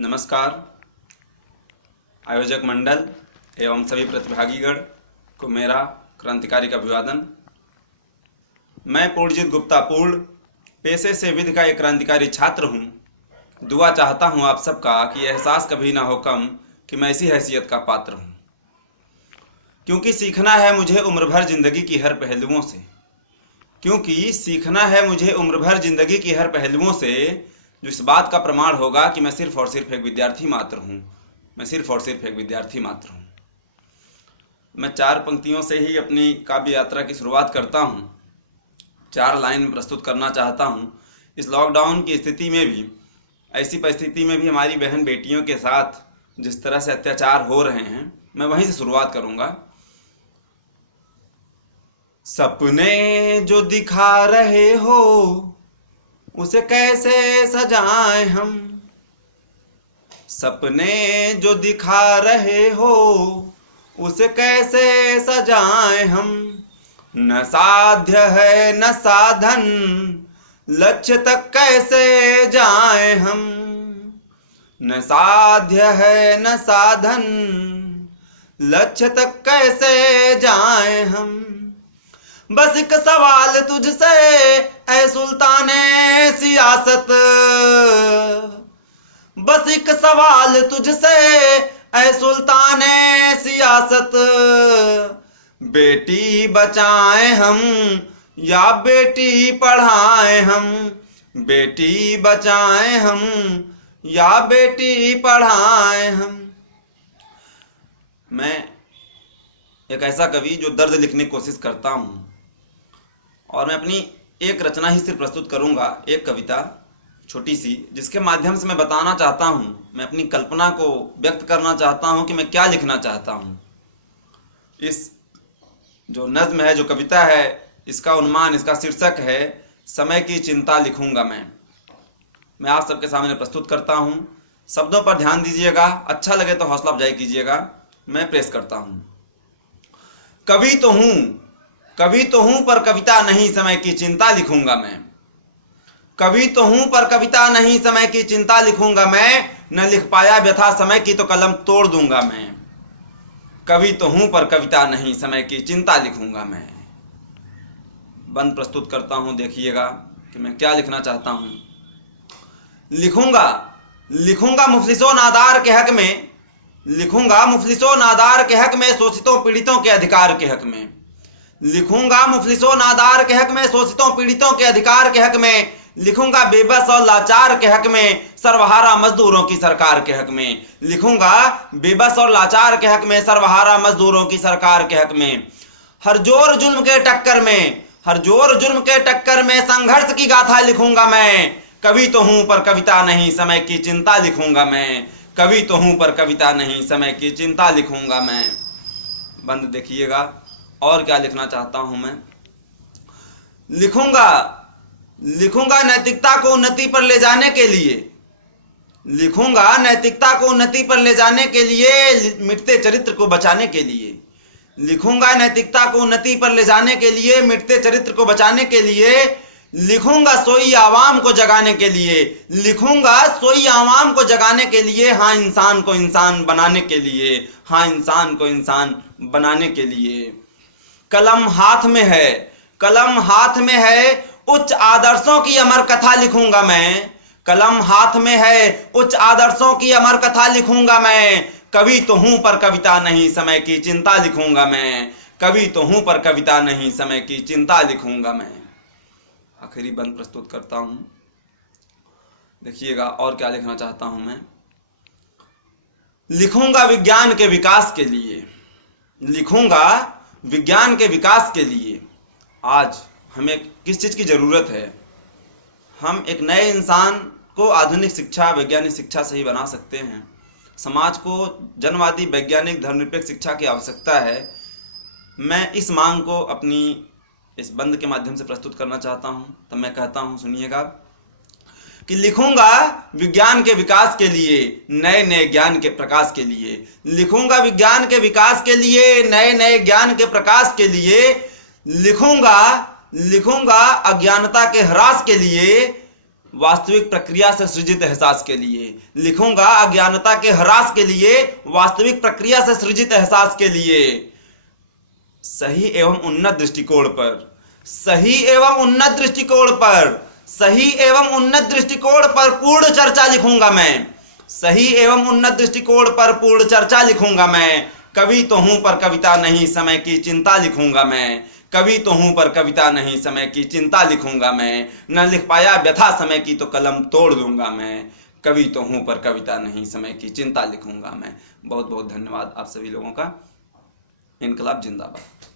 नमस्कार। आयोजक मंडल एवं सभी प्रतिभागीगण को मेरा क्रांतिकारी का अभिवादन। मैं पूर्णजीत गुप्ता पूर्ण पेशे से विधि का एक क्रांतिकारी छात्र हूँ। दुआ चाहता हूँ आप सबका कि एहसास कभी ना हो कम कि मैं इसी हैसियत का पात्र हूँ, क्योंकि सीखना है मुझे उम्र भर जिंदगी की हर पहलुओं से। क्योंकि सीखना है मुझे उम्र भर जिंदगी की हर पहलुओं से, जो इस बात का प्रमाण होगा कि मैं सिर्फ और सिर्फ एक विद्यार्थी मात्र हूँ। मैं सिर्फ और सिर्फ एक विद्यार्थी मात्र हूँ। मैं 4 पंक्तियों से ही अपनी काव्य यात्रा की शुरुआत करता हूँ। 4 लाइन में प्रस्तुत करना चाहता हूँ। इस लॉकडाउन की स्थिति में भी, ऐसी परिस्थिति में भी हमारी बहन बेटियों के साथ जिस तरह से अत्याचार हो रहे हैं, मैं वहीं से शुरुआत करूँगा। सपने जो दिखा रहे हो उसे कैसे सजाएं हम। सपने जो दिखा रहे हो उसे कैसे सजाएं हम। न साध्य है न साधन, लक्ष्य तक कैसे जाएं हम। न साध्य है न साधन, लक्ष्य तक कैसे जाएं हम। बस एक सवाल तुझसे ऐ सुल्ताने सियासत। बस एक सवाल तुझसे ऐ सुल्ताने सियासत। बेटी बचाएं हम या बेटी पढ़ाएं हम। बेटी बचाएं हम या बेटी पढ़ाएं हम। मैं एक ऐसा कवि जो दर्द लिखने की कोशिश करता हूँ, और मैं अपनी एक रचना ही सिर्फ प्रस्तुत करूँगा, एक कविता छोटी सी, जिसके माध्यम से मैं बताना चाहता हूँ, मैं अपनी कल्पना को व्यक्त करना चाहता हूँ कि मैं क्या लिखना चाहता हूँ। इस जो नज़्म है, जो कविता है, इसका उन्माद, इसका शीर्षक है समय की चिंता लिखूँगा मैं आप सबके सामने प्रस्तुत करता हूँ। शब्दों पर ध्यान दीजिएगा, अच्छा लगे तो हौसला अफजाई कीजिएगा। मैं प्रेस करता हूँ। कवि तो हूँ पर कविता नहीं, समय की चिंता लिखूंगा मैं। कवि तो हूँ पर कविता नहीं, समय की चिंता लिखूंगा मैं। न लिख पाया व्यथा समय की तो कलम तोड़ दूंगा मैं। कवि तो हूँ पर कविता नहीं, समय की चिंता लिखूंगा मैं। बंद प्रस्तुत करता हूँ, देखिएगा कि मैं क्या लिखना चाहता हूँ। लिखूंगा मुफलिसों नादार के हक में। लिखूंगा मुफलिसों नादार के हक में, शोषितों पीड़ितों के अधिकार के हक में। लिखूंगा मुफलिसों नादार के हक में, शोषितों पीड़ितों के अधिकार के हक में। लिखूंगा बेबस और लाचार के हक में, सर्वहारा मजदूरों की सरकार के हक में। लिखूंगा बेबस और लाचार के हक में, सर्वहारा मजदूरों की सरकार के हक में। हर जोर जुल्म के टक्कर में, हर जोर जुल्म के टक्कर में संघर्ष की गाथा लिखूंगा मैं। कवि तो हूं पर कविता नहीं, समय की चिंता लिखूंगा मैं। कवि तो हूं पर कविता नहीं, समय की चिंता लिखूंगा मैं। बंद देखिएगा और क्या लिखना चाहता हूं मैं। लिखूंगा नैतिकता को उन्नति पर ले जाने के लिए। लिखूंगा नैतिकता को उन्नति पर ले जाने के लिए, मिटते चरित्र को बचाने के लिए। लिखूंगा नैतिकता को उन्नति पर ले जाने के लिए, मिटते चरित्र को बचाने के लिए। लिखूंगा सोई आवाम को जगाने के लिए। लिखूंगा सोई आवाम को जगाने के लिए। हाँ, इंसान को इंसान बनाने के लिए। हाँ, इंसान को इंसान बनाने के लिए। कलम हाथ में है, कलम हाथ में है, उच्च आदर्शों की अमर कथा लिखूंगा मैं। कलम हाथ में है, उच्च आदर्शों की अमर कथा लिखूंगा मैं। कवि तो हूं पर कविता नहीं, समय की चिंता लिखूंगा मैं। कवि तो हूं पर कविता नहीं, समय की चिंता लिखूंगा मैं। आखिरी बंद प्रस्तुत करता हूं, देखिएगा और क्या लिखना चाहता हूं मैं। लिखूंगा विज्ञान के विकास के लिए। लिखूंगा विज्ञान के विकास के लिए। आज हमें किस चीज़ की ज़रूरत है? हम एक नए इंसान को आधुनिक शिक्षा, वैज्ञानिक शिक्षा से ही बना सकते हैं। समाज को जनवादी, वैज्ञानिक, धर्मनिरपेक्ष शिक्षा की आवश्यकता है। मैं इस मांग को अपनी इस बंद के माध्यम से प्रस्तुत करना चाहता हूँ। तब मैं कहता हूँ, सुनिएगा कि लिखूंगा विज्ञान के विकास के लिए, नए नए ज्ञान के प्रकाश के लिए। लिखूंगा विज्ञान के विकास के लिए, नए नए ज्ञान के प्रकाश के लिए। लिखूंगा अज्ञानता के ह्रास के लिए। वास्तविक प्रक्रिया से सृजित एहसास के लिए। लिखूंगा अज्ञानता के ह्रास के लिए, वास्तविक प्रक्रिया से सृजित एहसास के लिए। सही एवं उन्नत दृष्टिकोण पर, सही एवं उन्नत दृष्टिकोण पर, सही एवं उन्नत दृष्टिकोण पर पूर्ण चर्चा लिखूंगा मैं। सही एवं उन्नत दृष्टिकोण पर पूर्ण चर्चा लिखूंगा मैं। कवि तो हूं पर कविता नहीं, समय की चिंता लिखूंगा मैं। कवि तो हूं पर कविता नहीं, समय की चिंता लिखूंगा मैं। न लिख पाया व्यथा समय की तो कलम तोड़ दूंगा मैं। कवि तो हूं पर कविता नहीं, समय की चिंता लिखूंगा मैं। बहुत बहुत धन्यवाद आप सभी लोगों का। इनकलाब जिंदाबाद।